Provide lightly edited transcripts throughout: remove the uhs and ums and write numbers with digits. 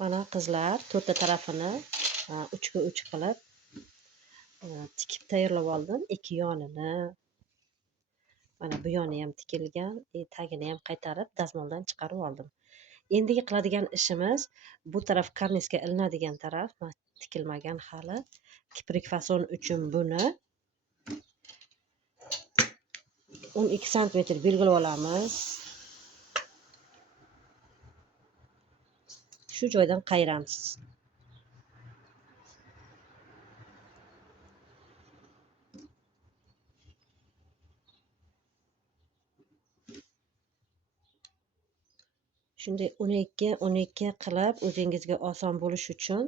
Mana qizlar to'rtta tarafini 3 ga 3 qilib tikib tayyorlab oldim. Ikki yonini. Mana bu yoni ham tikilgan, tagini ham qaytarib dazmoldan chiqarib oldim. Endigi qiladigan ishimiz bu taraf karnizga ilinadigan taraf, tikilmagan hali. Kiprik fason uchun buni 12 sm belgilab olamiz. Shu joydan qayiramiz. Shunday 12 qilib o'zingizga oson bo'lish uchun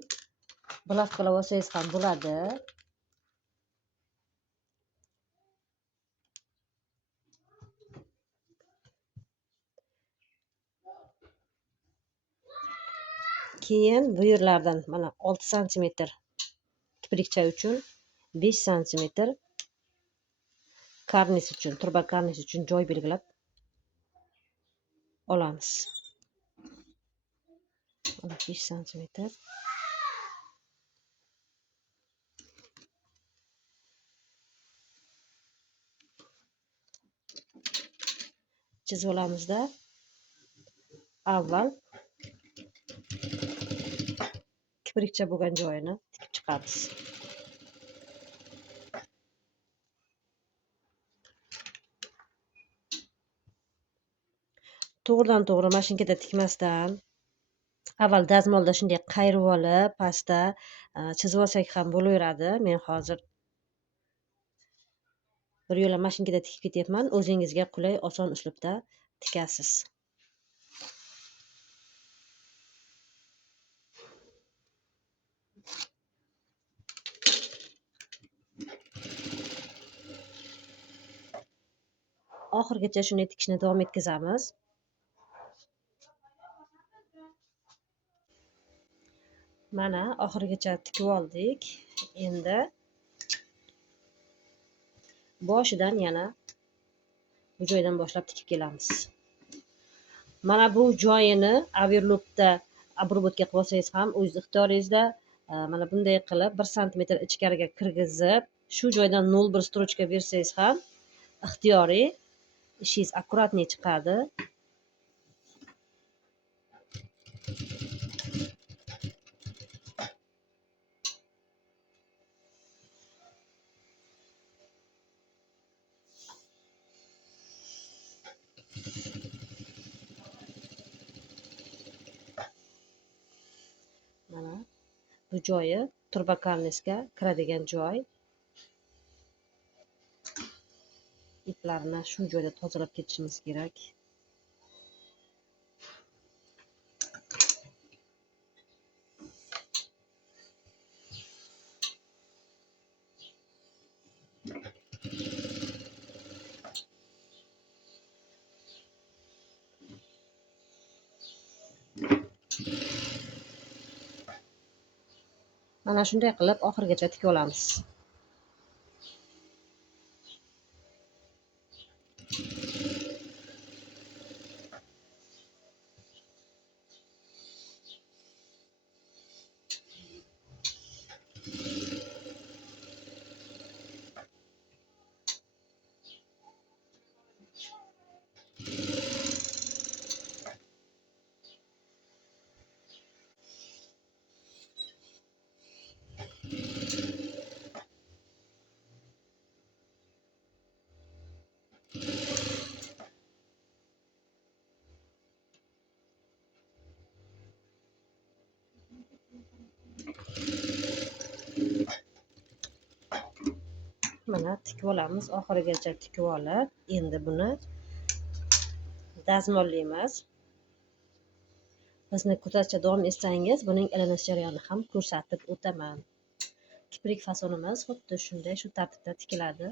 bilafqilab olsangiz ham bo'ladi. Keyin bu yerlardan mana 6 sm kiprikcha uchun, 5 sm karniz uchun, turba karniz uchun joy belgilab olamiz. Mana 5 sm. Chizib olamizda avval kiprikcha bo'lgan joyini tikib chiqamiz. To'g'ridan to'g'ri mashinkada tikmasdan avval dazmolda shunday qayirib olib, pastda chizib olsak ham bo'laveradi. Men hozir bir yo'la mashinkada tikib ketyapman. O'zingizga qulay, oson uslubda tikasiz. Oxirigacha shunday tikishni davom etkazamiz. Mana oxirigacha tikib oldik. Endi boshidan yana bu joydan boshlab tikib kelamiz. Mana bu joyini overlockda обработка qilib olsangiz ham o'z ixtiyoringizda. Mana bunday qilib 1 sm ichkariga kirgizib, shu joydan 0,1 strochka bersangiz ham ixtiyoriy, ishingiz akkuratniy chiqadi. Mana bu joyi turba karnizga kiradigan joy. Iplarni shu joyda tozalab ketishimiz kerak. Mana shunday qilib oxirigacha tikib olamiz. Mana tikib olamiz. Oxirigacha tikib olib, endi buni dazmollaymiz. Bizni kuzatishda davom etsangiz, buning ilinish jarayonini ham ko'rsatib o'taman. Kiprik fasonimiz xuddi shunday, shu tartibda tikiladi.